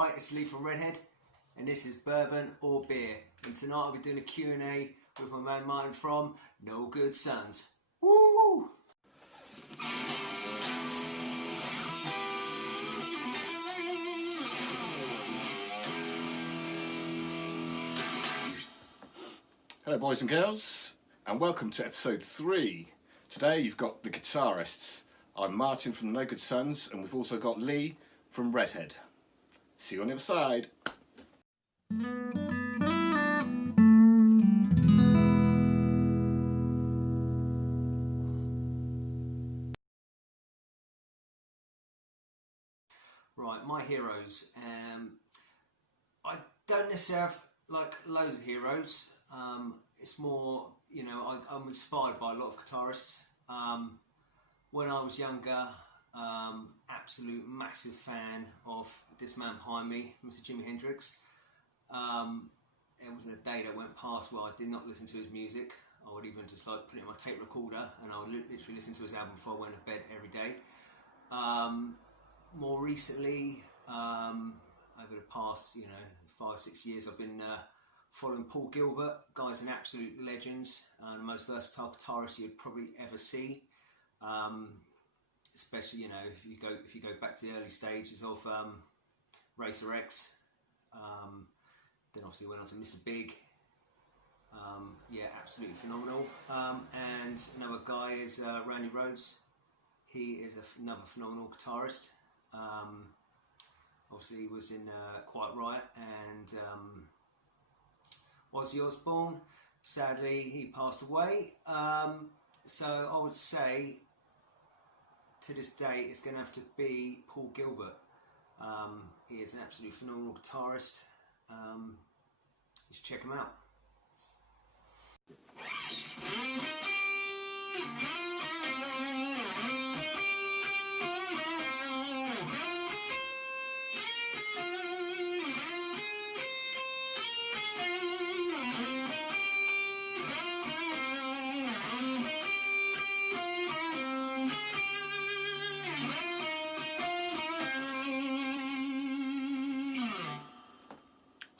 Hi, it's Lee from Redhead, and this is Bourbon or Beer. And tonight I'll be doing a Q&A with my man Martin from No Good Sons. Woo! Hello boys and girls, and welcome to episode 3. Today you've got the guitarists. I'm Martin from No Good Sons, and we've also got Lee from Redhead. See you on the other side. Right, my heroes. I don't necessarily have like loads of heroes. It's more, you know, I'm inspired by a lot of guitarists. When I was younger, absolute massive fan of this man behind me, Mr. Jimi Hendrix. It wasn't a day that went past where I did not listen to his music. I would even just like put it in my tape recorder and I would literally listen to his album before I went to bed every day. More recently, over the past, 5-6 years, I've been following Paul Gilbert. Guy's an absolute legend, the most versatile guitarist you'd probably ever see. Especially, if you go back to the early stages of Racer X, then obviously went on to Mr. Big. Yeah, absolutely phenomenal. And another guy is Randy Rhoads. He is another phenomenal guitarist. Obviously, he was in Quiet Riot and Ozzy Osbourne. Sadly, he passed away. So I would say, to this day, it's going to have to be Paul Gilbert. He is an absolutely phenomenal guitarist. You should check him out.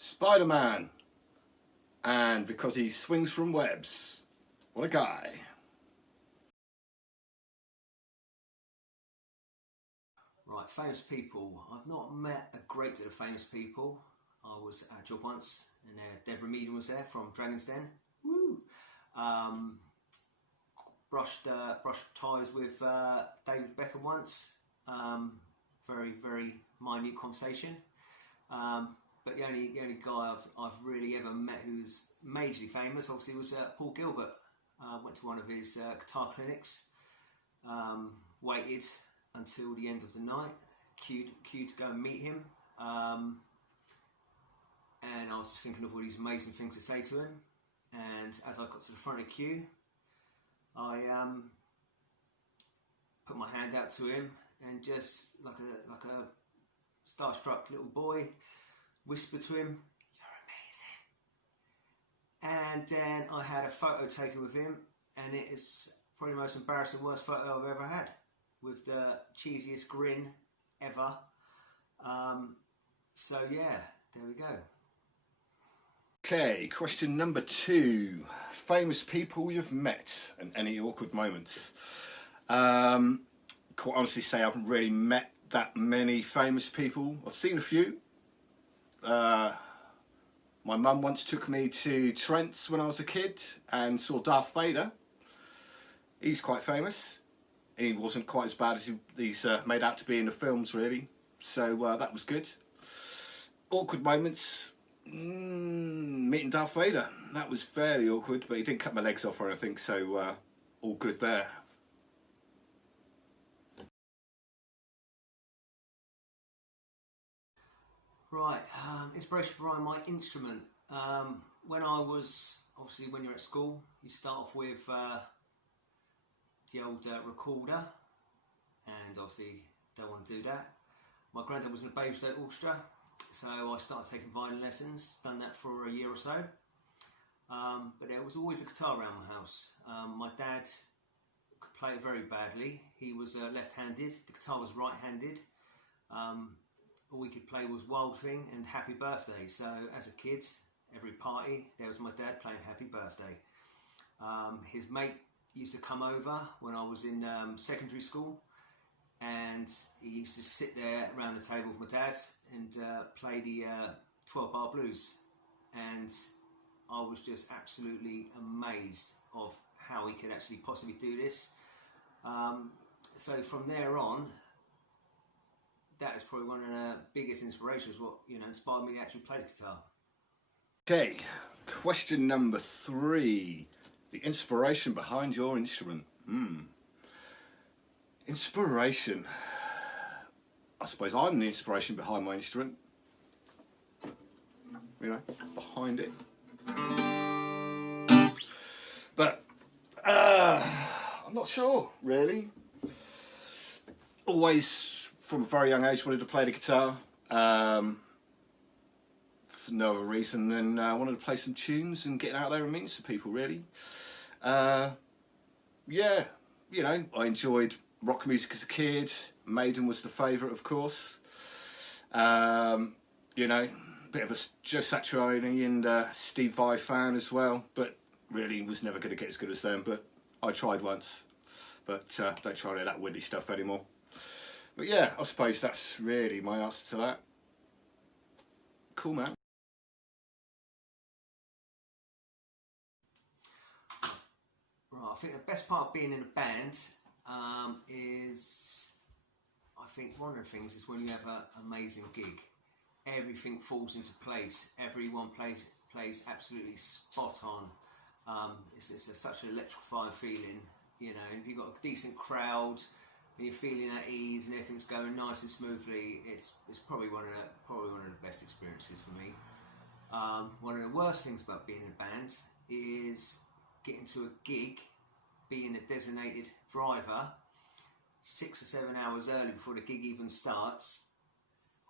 Spider-Man, and because he swings from webs. What a guy. Right, famous people. I've not met a great deal of famous people. I was at a job once and Deborah Meaden was there from Dragon's Den. Woo! Brushed ties with David Beckham once. Very, very minute conversation. But the only guy I've really ever met who's majorly famous, obviously, was Paul Gilbert. Went to one of his guitar clinics, waited until the end of the night, queued to go and meet him, and I was thinking of all these amazing things to say to him. And as I got to the front of the queue, I put my hand out to him and just like a starstruck little boy, whispered to him, "You're amazing." And then I had a photo taken with him, and it is probably the most embarrassing, worst photo I've ever had, with the cheesiest grin ever. So yeah, there we go. Okay, question number 2. Famous people you've met and any awkward moments. Quite honestly say I haven't really met that many famous people. I've seen a few. My mum once took me to Trent's when I was a kid and saw Darth Vader. He's quite famous. He wasn't quite as bad as he's made out to be in the films, really. So that was good. Awkward moments. Meeting Darth Vader. That was fairly awkward, but he didn't cut my legs off or anything, so all good there. Right, inspiration behind my instrument. When you're at school, you start off with the old recorder, and obviously don't want to do that. My granddad was in a Basingstoke orchestra, so I started taking violin lessons, done that for a year or so. But there was always a guitar around my house. My dad could play it very badly. He was left-handed, the guitar was right-handed. all we could play was Wild Thing and Happy Birthday. So as a kid, every party, there was my dad playing Happy Birthday. His mate used to come over when I was in secondary school, and he used to sit there around the table with my dad and play the 12-bar blues. And I was just absolutely amazed of how he could actually possibly do this. So from there on, that is probably one of the biggest inspirations, what inspired me to actually play the guitar. Okay, question number 3. The inspiration behind your instrument. Inspiration. I suppose I'm the inspiration behind my instrument. Behind it. But I'm not sure, really. Always, from a very young age, wanted to play the guitar. For no other reason than I wanted to play some tunes and get out there and meet some people, really. Yeah, I enjoyed rock music as a kid. Maiden was the favourite, of course. Bit of a Joe Satriani and Steve Vai fan as well, but really was never going to get as good as them. But I tried once, but don't try any of that windy stuff anymore. But yeah, I suppose that's really my answer to that. Cool, man. Right, I think the best part of being in a band is, I think one of the things is when you have an amazing gig. Everything falls into place. Everyone plays absolutely spot on. It's such an electrifying feeling, If you've got a decent crowd and you're feeling at ease and everything's going nice and smoothly, it's probably one of the best experiences for me. One of the worst things about being in a band is getting to a gig, being a designated driver 6 or 7 hours early before the gig even starts.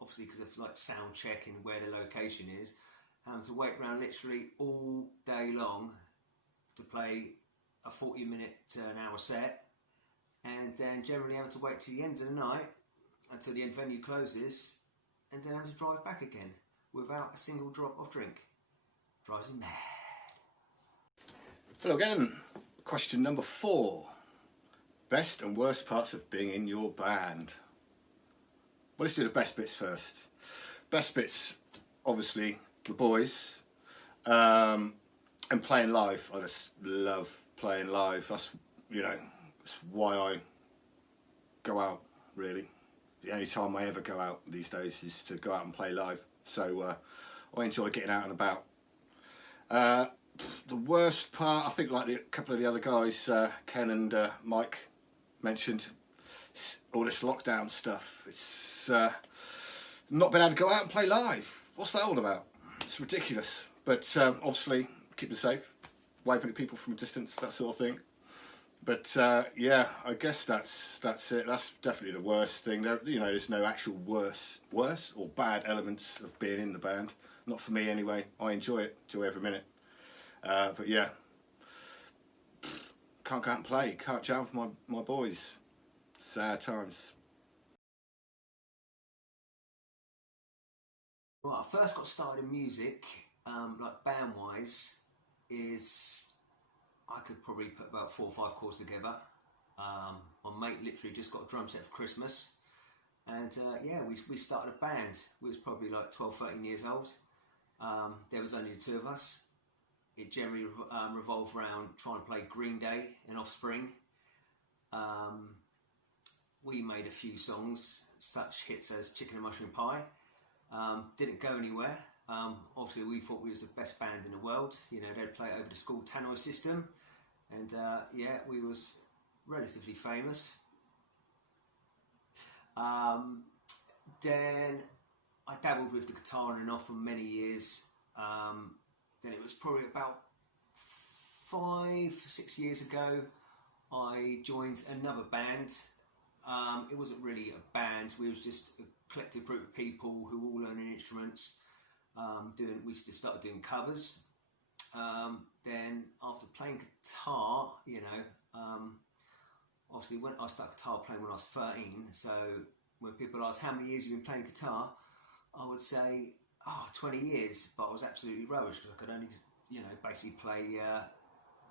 Obviously, because of sound checking where the location is, to wait around literally all day long to play a 40-minute to an hour set, and then generally having to wait till the end of the night until the venue closes, and then having to drive back again without a single drop of drink. Drives me mad. Hello again. Question number 4. Best and worst parts of being in your band. Well, let's do the best bits first. Best bits, obviously, the boys, and playing live. I just love playing live. That's why I go out, really. The only time I ever go out these days is to go out and play live. So I enjoy getting out and about. The worst part, I think, like a couple of the other guys, Ken and Mike mentioned, all this lockdown stuff. It's not been able to go out and play live. What's that all about? It's ridiculous. But obviously, keep it safe, waving at people from a distance, that sort of thing. But yeah, I guess that's it. That's definitely the worst thing. There's no actual worse or bad elements of being in the band. Not for me anyway. I enjoy it, enjoy every minute. But yeah, can't go out and play. Can't jam with my boys. Sad times. Right, I first got started in music, like band-wise, is I could probably put about 4 or 5 chords together. My mate literally just got a drum set for Christmas, and yeah, we started a band. We was probably like 12, 13 years old. There was only the 2 of us. It generally revolved around trying to play Green Day and Offspring. We made a few songs, such hits as Chicken and Mushroom Pie. Didn't go anywhere. Obviously, we thought we was the best band in the world. They'd play it over the school tannoy system, and yeah, we was relatively famous. Then I dabbled with the guitar on and off for many years. Then it was probably about 5 or 6 years ago, I joined another band. It wasn't really a band, we was just a collective group of people who all learning instruments. We just started doing covers. Then after playing guitar, obviously when I started guitar playing when I was 13, so when people ask how many years you've been playing guitar, I would say, 20 years, but I was absolutely rubbish because I could only, basically play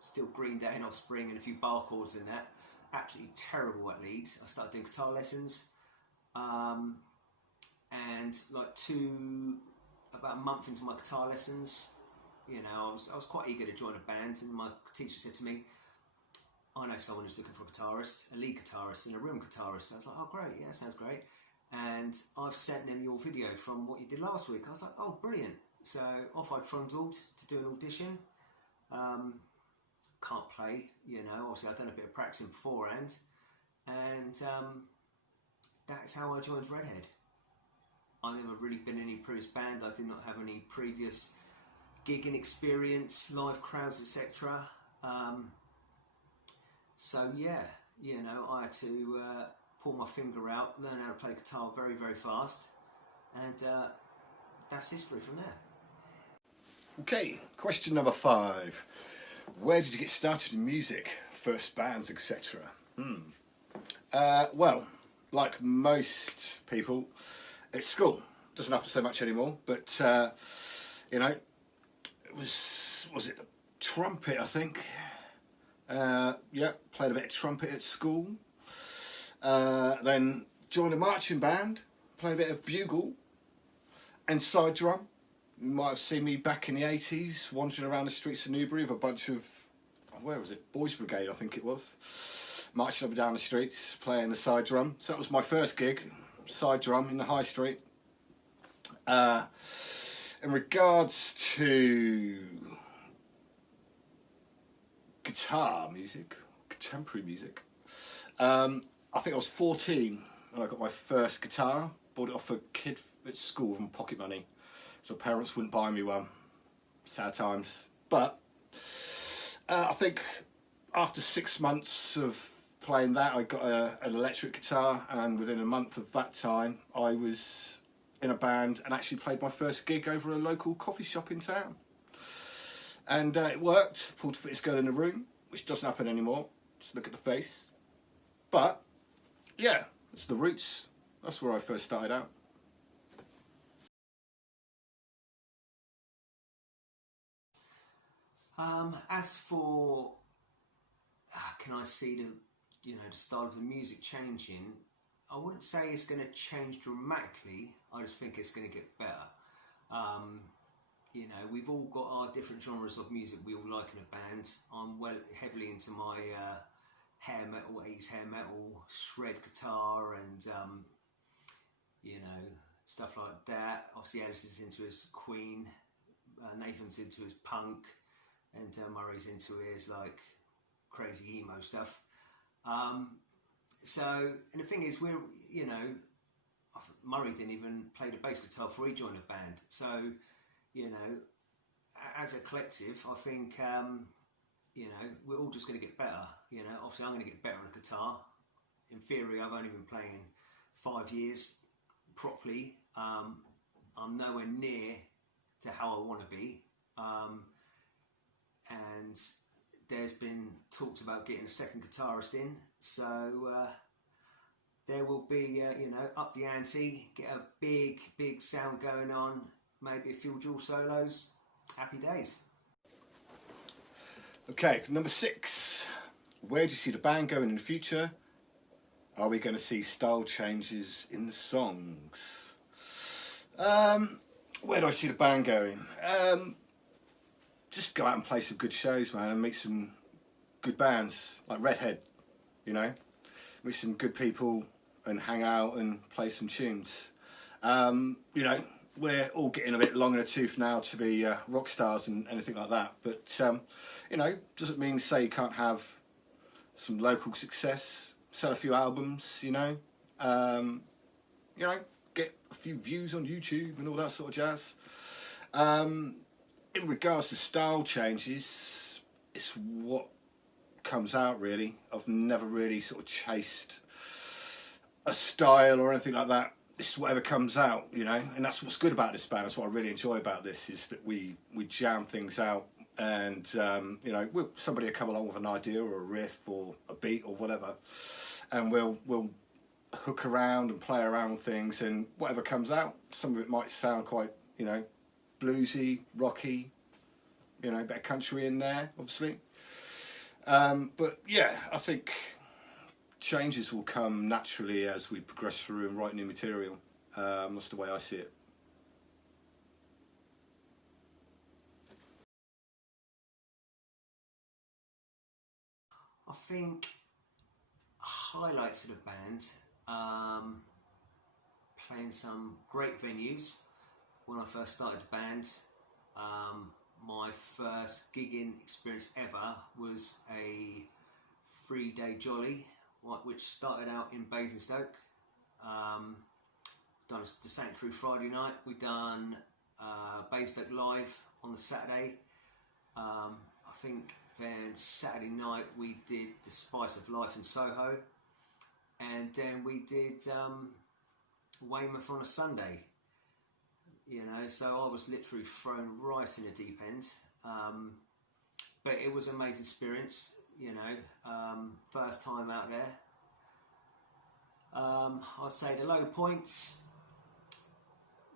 still Green Day and Offspring and a few bar chords in that. Absolutely terrible at leads. I started doing guitar lessons, and about a month into my guitar lessons, I was quite eager to join a band, and my teacher said to me, I know someone who's looking for a guitarist, a lead guitarist and a room guitarist. I was like, oh great, yeah, sounds great. And I've sent them your video from what you did last week. I was like, oh brilliant. So off I trundled to do an audition. Can't play, obviously I've done a bit of practicing beforehand. And that's how I joined Redhead. I've never really been in any previous band. I did not have any previous gigging experience, live crowds, etc. So yeah, I had to pull my finger out, learn how to play guitar very, very fast, and that's history from there. Okay, question number 5. Where did you get started in music? First bands, etc. Well, like most people, at school. Doesn't happen so much anymore, but it was it trumpet, I think. Yeah, played a bit of trumpet at school. Then joined a marching band, played a bit of bugle and side drum. You might have seen me back in the 80s wandering around the streets of Newbury with a bunch of, where was it? Boys Brigade, I think it was. Marching up and down the streets, playing the side drum. So that was my first gig, side drum in the high street. In regards to guitar music, contemporary music, I think I was 14 when I got my first guitar. Bought it off a kid at school from pocket money, so parents wouldn't buy me one. Sad times. But I think after 6 months of playing that, I got an electric guitar, and within a month of that time I was in a band and actually played my first gig over a local coffee shop in town. And it worked. Pulled the fittest girl in the room, which doesn't happen anymore. Just look at the face. But yeah, it's the roots. That's where I first started out. As for can I see the style of the music changing, I wouldn't say it's going to change dramatically. I just think it's going to get better. We've all got our different genres of music we all like in a band. I'm heavily into my hair metal, 80s hair metal, shred guitar, and stuff like that. Obviously Ellis is into his Queen, Nathan's into his punk, and Murray's into his like crazy emo stuff. So, and the thing is, Murray didn't even play the bass guitar before he joined a band. So, as a collective, I think, we're all just going to get better. Obviously I'm going to get better on the guitar. In theory, I've only been playing 5 years properly. I'm nowhere near to how I want to be. And there's been talks about getting a second guitarist in. So there will be, up the ante, get a big sound going on, maybe a few dual solos. Happy days. Okay, number 6. Where do you see the band going in the future? Are we going to see style changes in the songs? Where do I see the band going? Just go out and play some good shows, man, and meet some good bands like Redhead, meet some good people and hang out and play some tunes. We're all getting a bit long in the tooth now to be rock stars and anything like that, but doesn't mean say you can't have some local success, sell a few albums, get a few views on YouTube and all that sort of jazz. In regards to style changes, it's what comes out really. I've never really sort of chased a style or anything like that. It's whatever comes out, and that's what's good about this band. That's what I really enjoy about this, is that we jam things out, and somebody will come along with an idea or a riff or a beat or whatever, and we'll hook around and play around with things, and whatever comes out, some of it might sound quite, you know, bluesy, rocky, you know, a bit of country in there, obviously. But yeah, I think changes will come naturally as we progress through and write new material. That's the way I see it. I think highlights of the band, playing some great venues. When I first started the band, my first gigging experience ever was a 3-day jolly, which started out in Basingstoke. Done the Sanctuary Friday night. We done Basingstoke Live on the Saturday. I think then Saturday night we did the Spice of Life in Soho, and then we did Weymouth on a Sunday. You know, so I was literally thrown right in the deep end. But it was an amazing experience, you know, first time out there. I'd say the low points,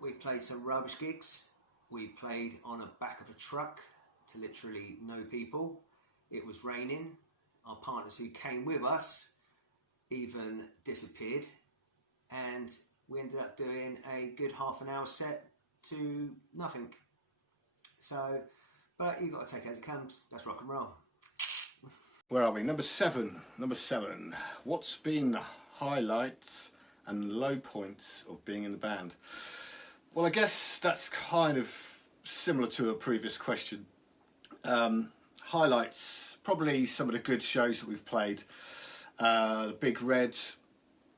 we played some rubbish gigs. We played on the back of a truck to literally no people. It was raining. Our partners who came with us even disappeared, and we ended up doing a good half an hour set to nothing. So, but you've got to take it as it comes. That's rock and roll. Where are we? Number seven. What's been the highlights and low points of being in the band? Well, I guess that's kind of similar to a previous question. Highlights, probably some of the good shows that we've played. The Big Red,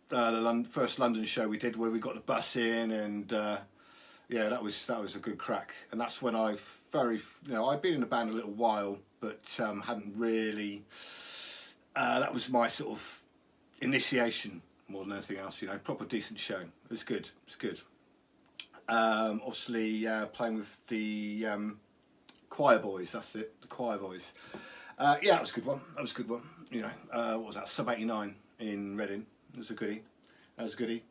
the first London show we did, where we got the bus in, and yeah, that was a good crack. And that's when I'd been in the band a little while, but hadn't really. That was my sort of initiation more than anything else. You know, proper decent show. It was good. Obviously, playing with the Choir Boys. That's it, the Choir Boys. Yeah, that was a good one. You know, what was that? Sub 89 in Reading. That was a goodie.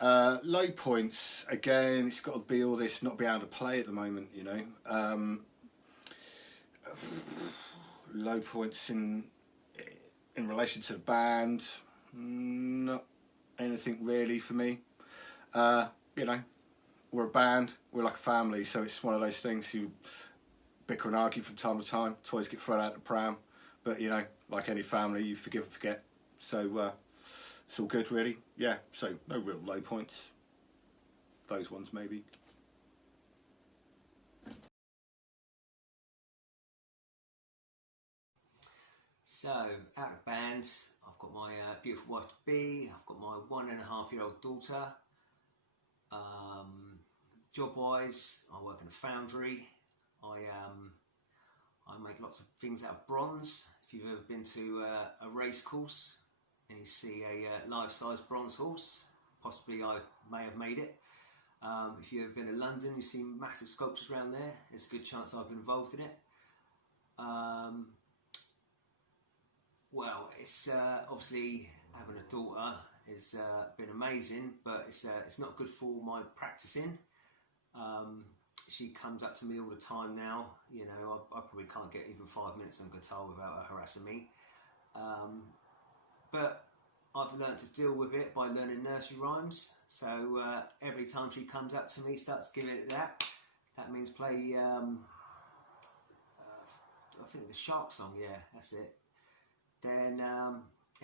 Low points, again, it's got to be all this not being able to play at the moment, you know. Low points in relation to the band, not anything really for me. You know, we're a band, we're like a family, so it's one of those things you bicker and argue from time to time, toys get thrown out the pram, but you know, like any family, you forgive and forget. So it's all good, really. Yeah, so no real low points. Those ones, maybe. So, out of band, I've got my beautiful wife to be, I've got my 1.5-year-old daughter. Job-wise, I work in a foundry. I make lots of things out of bronze. If you've ever been to a race course and you see a life-size bronze horse, possibly I may have made it. If you've ever been to London, you see massive sculptures around there. There's a good chance I've been involved in it. Well, it's obviously having a daughter has been amazing, but it's not good for my practicing. She comes up to me all the time now. You know, I probably can't get even 5 minutes on guitar without her harassing me. But I've learned to deal with it by learning nursery rhymes. So every time she comes up to me, starts giving it that means play, I think the Shark song, yeah, that's it. Then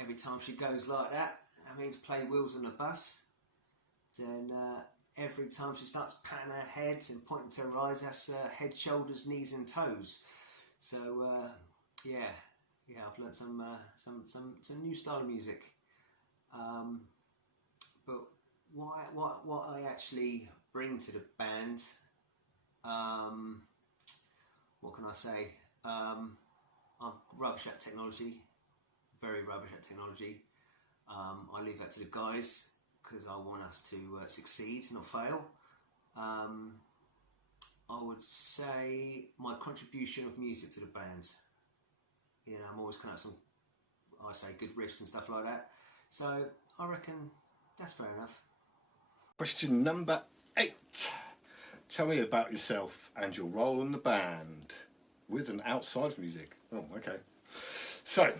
every time she goes like that means play Wheels on the Bus. Then every time she starts patting her head and pointing to her eyes, that's head, shoulders, knees and toes. So yeah, I've learnt some new style of music. But what I actually bring to the band, what can I say? I'm rubbish at technology, very rubbish at technology. I leave that to the guys because I want us to succeed, not fail. I would say my contribution of music to the band. I'm always coming up with some, I say, good riffs and stuff like that. So I reckon That's fair enough. Question number 8. Tell me about yourself and your role in the band, with and outside of music. Oh, okay. So,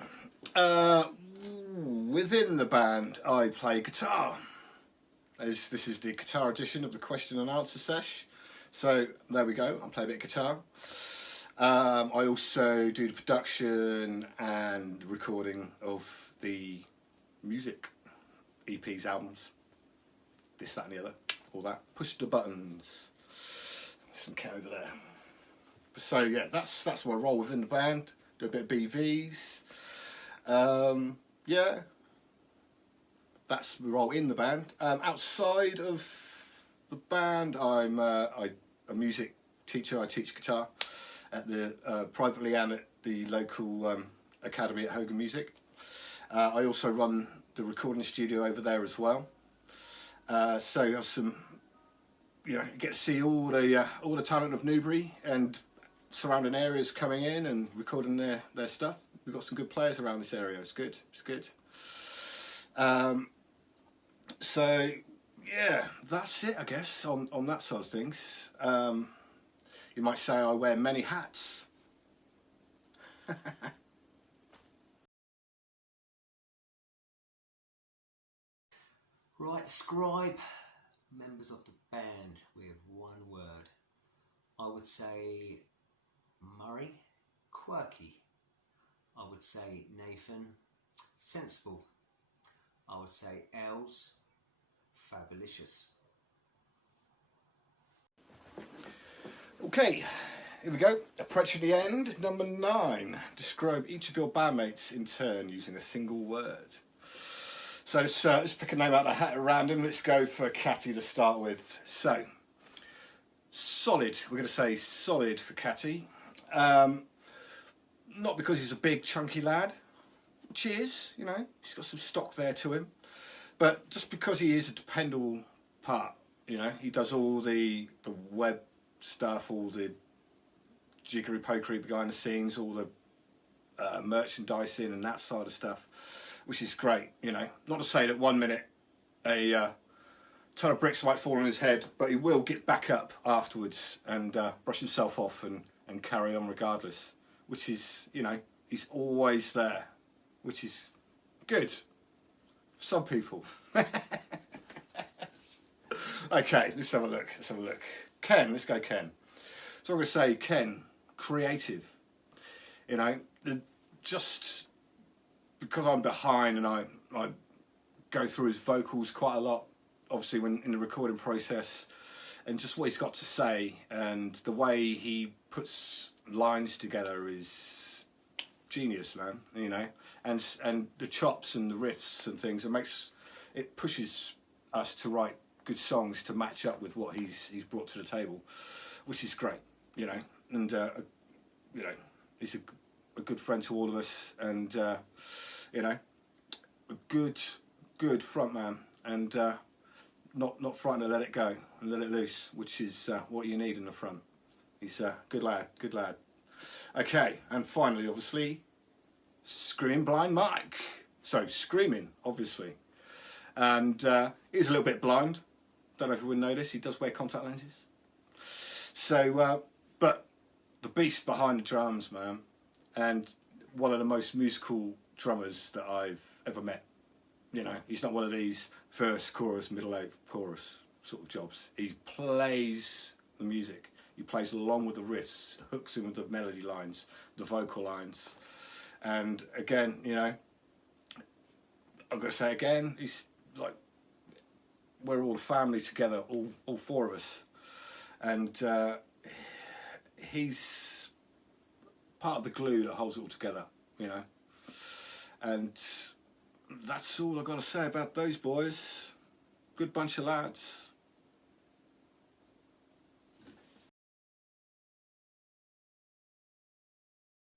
within the band, I play guitar. This is the guitar edition of the question and answer sesh. So, there we go. I play a bit of guitar. I also do the production and recording of the music, EPs, albums, this, that and the other, all that. Push the buttons. Some cat over there. So yeah, that's my role within the band. Do a bit of BVs. Yeah, that's my role in the band. Outside of the band, I'm a music teacher. I teach guitar at the privately and at the local academy at Hogan Music. I also run the recording studio over there as well. So you have some, you know, you get to see all the talent of Newbury and surrounding areas coming in and recording their stuff. We've got some good players around this area. It's good. It's good. So yeah, that's it, I guess, on that side of things. You might say I wear many hats. Right, describe members of the band with one word. I would say Murray, quirky. I would say Nathan, sensible. I would say Els, fabulous. Okay, here we go. Approaching the end. Number 9. Describe each of your bandmates in turn using a single word. So let's pick a name out of the hat at random. Let's go for Catty to start with. So, solid. We're going to say solid for Catty. Not because he's a big chunky lad. Cheers, you know, he's got some stock there to him. But just because he is a dependable part, you know, he does all the web stuff, all the jiggery pokery behind the scenes, all the merchandising and that side of stuff, which is great, you know. Not to say that 1 minute a ton of bricks might fall on his head, but he will get back up afterwards and brush himself off and carry on regardless, which is, you know, he's always there, which is good for some people. Okay, let's have a look. Ken, let's go Ken. So I'm going to say Ken, creative. You know, just because I'm behind and I go through his vocals quite a lot, obviously when in the recording process, and just what he's got to say and the way he puts lines together is genius, man. You know, and the chops and the riffs and things, it pushes us to write good songs to match up with what he's brought to the table, which is great, you know. And you know, he's a good friend to all of us, and you know, a good front man, and not frightened to let it go and let it loose, which is what you need in the front. He's a good lad. Okay, and finally, obviously, Screaming Blind Mike. So screaming, obviously, and he's a little bit blind. Don't know if you would notice, he does wear contact lenses. So, but the beast behind the drums, man, and one of the most musical drummers that I've ever met. You know, he's not one of these first chorus, middle eight chorus sort of jobs. He plays the music. He plays along with the riffs, hooks in with the melody lines, the vocal lines. And again, you know, I've got to say again, he's like, we're all family together, all 4 of us. And he's part of the glue that holds it all together, you know. And that's all I've got to say about those boys. Good bunch of lads.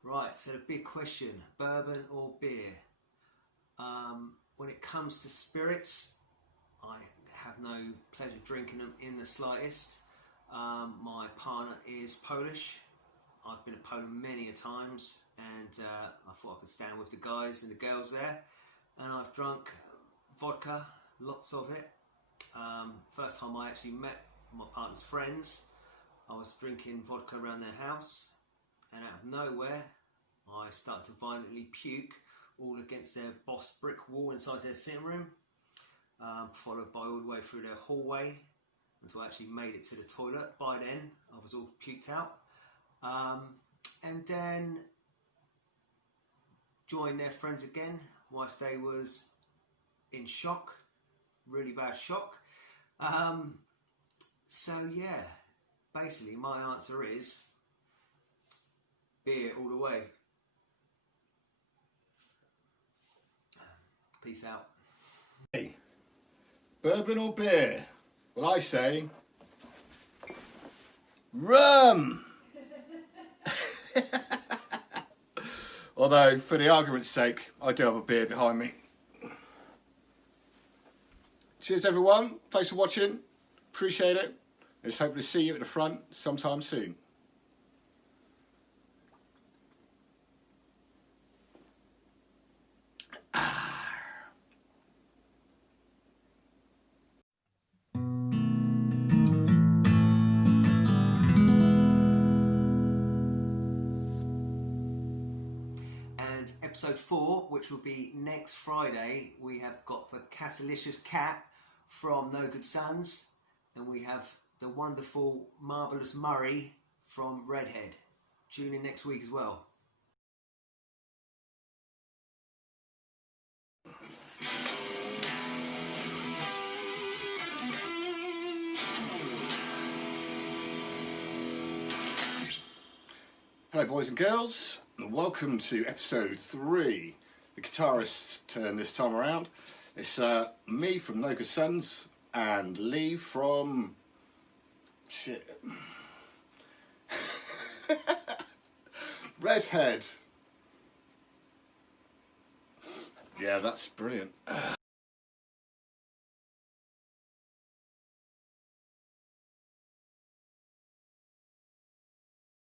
Right, so the big question, bourbon or beer? When it comes to spirits, I have no pleasure drinking them in the slightest. My partner is Polish. I've been to Poland many a times, and I thought I could stand with the guys and the girls there. And I've drunk vodka lots of it. First time I actually met my partner's friends, I was drinking vodka around their house, and out of nowhere I started to violently puke all against their bossed brick wall inside their sitting room, followed by all the way through their hallway until I actually made it to the toilet. By then I was all puked out, and then joined their friends again whilst they was in shock, really bad shock. So yeah, basically my answer is beer all the way. Peace out. Hey, bourbon or beer? Well, I say rum. Although, for the argument's sake, I do have a beer behind me. Cheers, everyone. Thanks for watching. Appreciate it. I just hope to see you at the front sometime soon. And episode 4, which will be next Friday, we have got the Catalicious Cat from No Good Sons, and we have the wonderful, marvellous Murray from Redhead. Tune in next week as well. Hello, boys and girls, and welcome to episode 3. The guitarist's turn this time around. It's me from No Good Sons and Lee from Redhead. Yeah, that's brilliant.